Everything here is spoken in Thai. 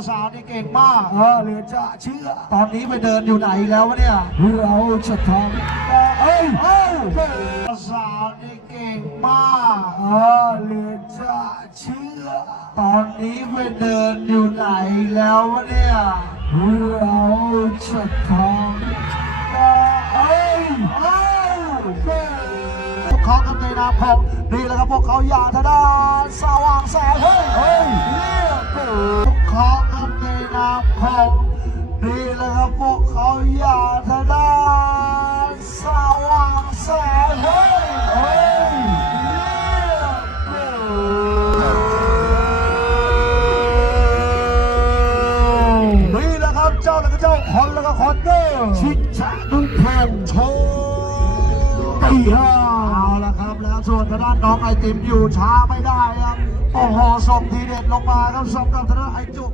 ภาษานี่เก่งมากเออเหลือจะเชื่อ ตอนนี้ไปเดินอยู่ไหนแล้ววะเนี่ย เราจะทำเอ้ยเอ้ยภาษานี่เก่งมากเออเหลือจะเชื่อ ตอนนี้ไปเดินอยู่ไหนแล้ววะเนี่ย เราจะทำเอ้ยเอ้ยพวกเขากำในนามของนี่แหละครับพวกเขาอย่าทดาน เจ้าแล้วก็เจ้าคอนแล้วก็คอนเนอร์ชิดชะดุแผ่นโชว์ตีห้าเอาละครับแล้วส่วนทางด้านน้องไอติมอยู่ช้าไม่ได้ครับโอ้โหส่งทีเด็ดลงมาครับสำหรับทางด้านไอจุก